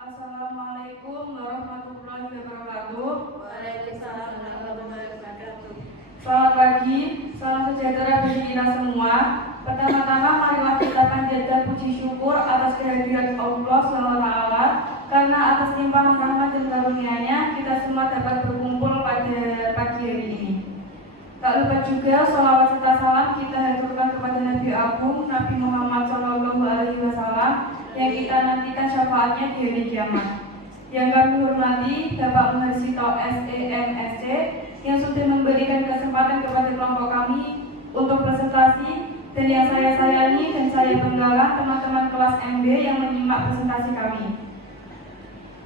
Assalamualaikum warahmatullahi wabarakatuh. Waalaikumsalam warahmatullahi wabarakatuh. Selamat pagi, salam sejahtera bagi kita semua. Pertama-tama marilah kita panjatkan puji syukur atas kehadiran Allah SWT, karena atas limpahan rahmat dan karunia-Nya kita semua dapat berkumpul pada pagi hari ini. Tak lupa juga sholawat serta salam kita haturkan kepada Nabi Agung Nabi Muhammad SAW yang kita nantikan syafaatnya di hari kiamat. Yang kami hormati Bapak Muharsito SEMSC yang sudah memberikan kesempatan kepada kelompok kami untuk presentasi, dan yang saya sayangi dan saya banggakan teman-teman kelas MB yang menyimak presentasi kami.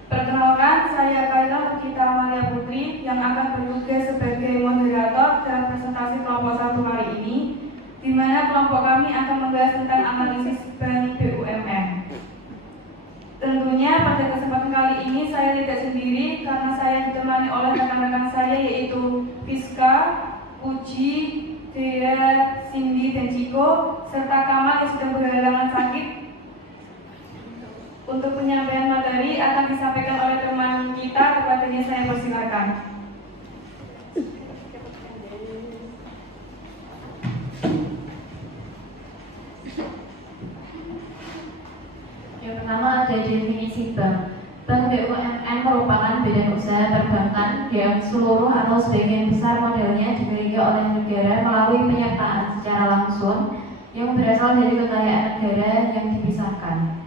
Perkenalkan, saya Kaila Lekita Amalia Putri yang akan bertugas sebagai moderator dalam presentasi kelompok 1 kali ini, di mana kelompok kami akan membahas tentang analisis bank BUMN. Tentunya pada kesempatan kali ini saya tidak sendiri karena saya ditemani oleh rekan-rekan saya yaitu Fiska, Uji, Dea, Cindy, dan Ciko, serta Kamal yang sedang berhalangan sakit. Untuk penyampaian materi akan disampaikan oleh teman kita, kepadanya saya persilakan. Yang pertama ada definisi bank. Bank BUMN merupakan badan usaha perbankan yang seluruh atau sebagian besar modelnya dimiliki oleh negara melalui penyertaan secara langsung yang berasal dari kekayaan negara yang dipisahkan.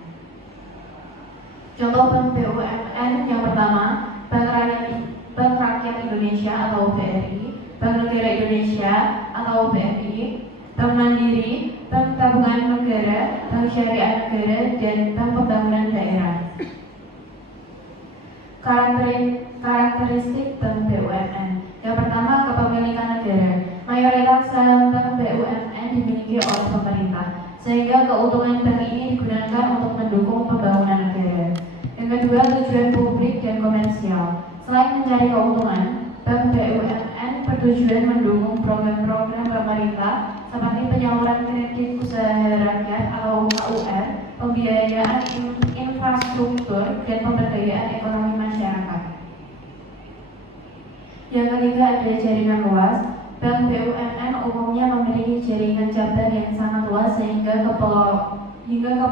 Contoh bank BUMN yang pertama, Bank Rakyat Indonesia atau BRI, Bank Negara Indonesia atau BNI, Bank Mandiri, Bank Tabungan Negara, Bank Syariah Negara, dan Bank Pembangunan Daerah. Karakteristik Bank BUMN. Yang pertama, kepemilikan negara. Mayoritas saham Bank BUMN dimiliki oleh pemerintah, sehingga keuntungan bank ini digunakan untuk mendukung pembangunan negara. Yang kedua, tujuan publik dan komersial. Selain mencari keuntungan, Bank BUMN bertujuan mendukung program-program pemerintah seperti penyaluran kredit usaha rakyat atau KUR, pembiayaan infrastruktur, dan pemberdayaan ekonomi masyarakat. Yang ketiga ada jaringan luas. Bank BUMN umumnya memiliki jaringan cabang yang sangat luas hingga ke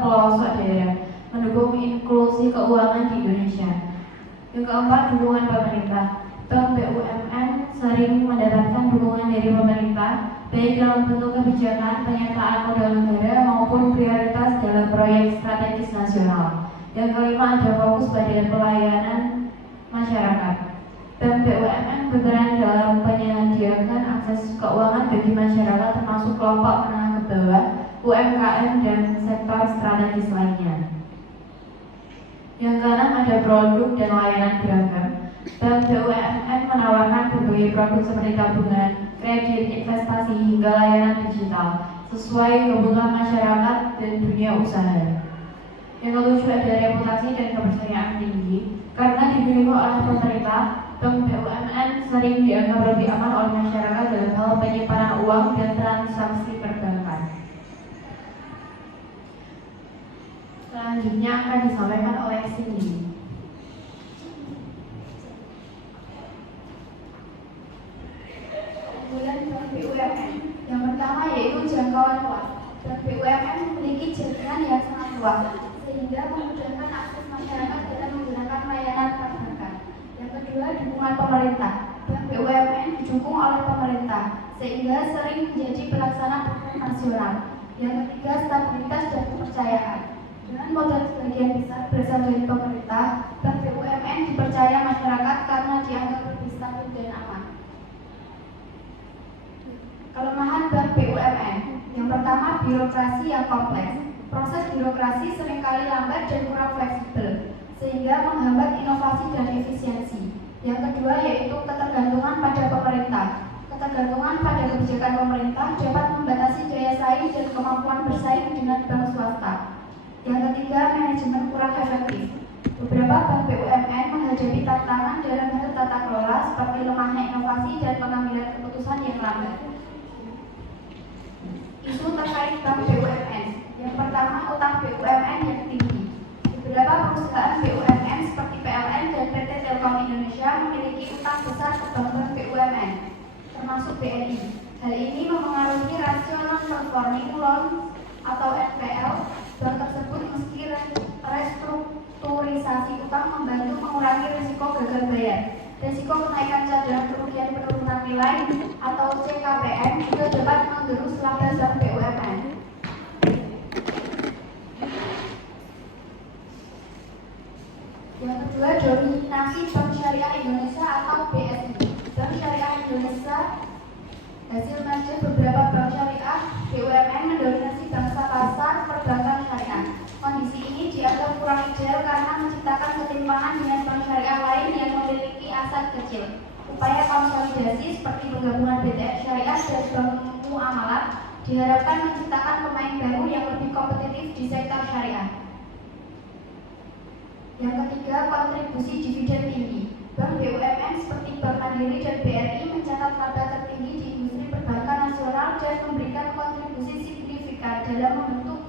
pelosok daerah, mendukung inklusi keuangan di Indonesia. Yang keempat, dukungan pemerintah. Bank BUMN sering mendapatkan dukungan dari pemerintah, baik dalam bentuk kebijakan, penyertaan modal negara, maupun prioritas dalam proyek strategis nasional. Yang kelima, ada fokus pada pelayanan masyarakat. Bank BUMN berperan dalam menyediakan akses keuangan bagi masyarakat termasuk kelompok menengah ke bawah, UMKM, dan sektor strategis lainnya. Yang keenam, ada produk dan layanan beragam. Bank BUMN menawarkan berbagai produk seperti tabungan, kredit, investasi, hingga layanan digital sesuai kebutuhan masyarakat dan dunia usaha. Yang ketujuh, ada reputasi dan kepercayaan tinggi. Karena dimiliki oleh pemerintah, Bank BUMN sering dianggap lebih aman oleh masyarakat dalam hal penyimpanan uang dan transaksi perbankan. Selanjutnya akan disampaikan oleh Cindy. Keunggulan Bank BUMN. Yang pertama yaitu jangkauan luas. Bank BUMN memiliki jaringan yang sangat luas, sehingga memudahkan akses masyarakat dalam menggunakan layanan perbankan. Yang kedua, dukungan pemerintah. Bank BUMN didukung oleh pemerintah, sehingga sering menjadi pelaksana program nasional. Yang ketiga, stabilitas dan kepercayaan. Dengan modal sebagian besar berasal dari pemerintah, Bank BUMN dipercaya masyarakat karena dianggap lebih stabil dan aman. Kelemahan Bank BUMN. Yang pertama, birokrasi yang kompleks. Proses birokrasi seringkali lambat dan kurang fleksibel, sehingga menghambat inovasi dan efisiensi. Yang kedua yaitu ketergantungan pada pemerintah. Ketergantungan pada kebijakan pemerintah dapat membatasi daya saing dan kemampuan bersaing dengan bank swasta. Yang ketiga, manajemen kurang efektif. Beberapa bank BUMN menghadapi tantangan dalam hal tata kelola seperti lemahnya inovasi dan pengambilan keputusan yang lambat. Isu terkait bank BUMN. Yang pertama, utang BUMN yang tinggi. Beberapa perusahaan BUMN besar ke bank-bank BUMN, termasuk BRI. Hal ini mempengaruhi rasio non-performing loan atau NPL bank tersebut meski restrukturisasi utang membantu mengurangi risiko gagal bayar. Risiko kenaikan cadangan kerugian penurunan nilai atau CKPN juga dapat mengerus laba bank BUMN. Yang kedua, dominasi Bank Syariah Indonesia atau BSI. Bank Syariah Indonesia hasil merger beberapa bank syariah BUMN mendominasi bangsa pasar perbankan syariah. Kondisi ini dianggap kurang ideal karena menciptakan ketimpangan dengan bank syariah lain yang memiliki aset kecil. Upaya konsolidasi seperti penggabungan BTN Syariah dan Bank Muamalat diharapkan menciptakan pemain baru yang lebih kompetitif di sektor syariah. Yang ketiga, kontribusi dividen tinggi. Bank BUMN seperti Bank Mandiri dan BRI mencatat laba tertinggi di industri perbankan nasional dan memberikan kontribusi signifikan dalam bentuk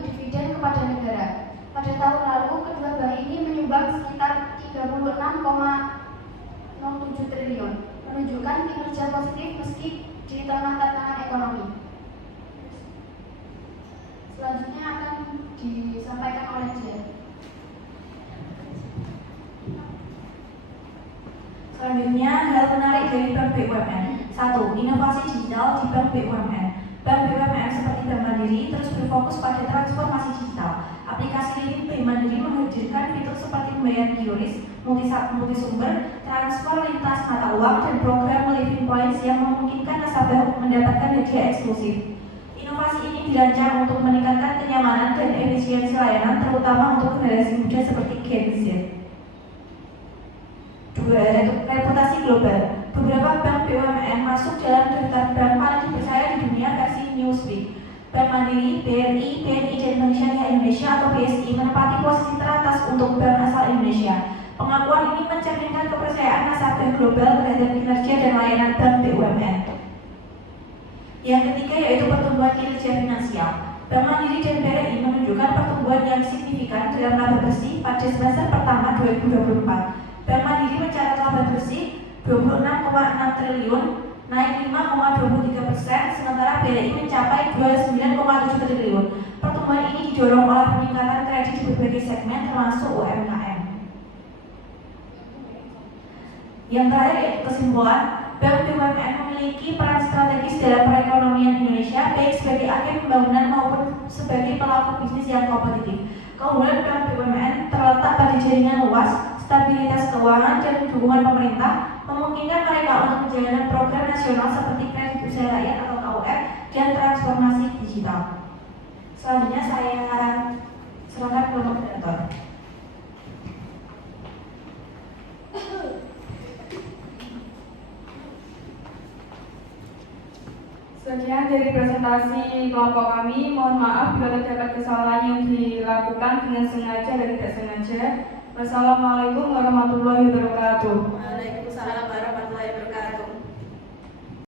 dividen kepada negara. Pada tahun lalu, kedua bank ini menyumbang sekitar 36,07 triliun, menunjukkan kinerja positif meski di tengah tantangan ekonomi. Selanjutnya akan disampaikan oleh Jen. Selanjutnya, hal menarik dari Bank BUMN. 1. Inovasi digital di Bank BUMN. Bank BUMN seperti Bank Mandiri terus berfokus pada transformasi digital. Aplikasi Livin Bank Mandiri menghadirkan fitur seperti pembayaran QRIS, multisumber, transfer lintas mata uang, dan program Livin Points yang memungkinkan nasabah mendapatkan hadiah eksklusif. Inovasi ini dirancang untuk meningkatkan kenyamanan dan efisiensi layanan, terutama untuk generasi muda seperti Gen Z. 2. Reputasi global. Beberapa bank BUMN masuk dalam daftar bank paling dipercaya di dunia versi Newsweek. Bank Mandiri, BRI, BNI, dan Bank Syariah Indonesia atau BSI menempati posisi teratas untuk bank asal Indonesia. Pengakuan ini mencerminkan kepercayaan nasabah global terhadap kinerja dan layanan bank BUMN. Yang ketiga yaitu pertumbuhan kinerja finansial. Bank Mandiri dan BRI menunjukkan pertumbuhan yang signifikan dalam laba bersih pada semester pertama 2024. Bank Mandiri mencatat laba bersih 26,6 triliun, naik 5,23%, sementara BRI mencapai 29,7 triliun. Pertumbuhan ini didorong oleh peningkatan kredit di berbagai segmen termasuk UMKM. Yang terakhir yaitu kesimpulan, Bank BUMN memiliki peran strategis dalam perekonomian Indonesia, baik sebagai agen pembangunan maupun sebagai pelaku bisnis yang kompetitif. Keunggulan Bank BUMN terletak pada jaringan luas, stabilitas keuangan, dan dukungan pemerintah, memungkinkan mereka untuk menjalankan program nasional seperti kredit usaha rakyat atau KUR dan transformasi digital. Selanjutnya saya serahkan ke moderator. Sekian dari presentasi kelompok kami. Mohon maaf bila terdapat kesalahan yang dilakukan dengan sengaja dan tidak sengaja. Wassalamualaikum warahmatullahi wabarakatuh. Waalaikumsalam warahmatullahi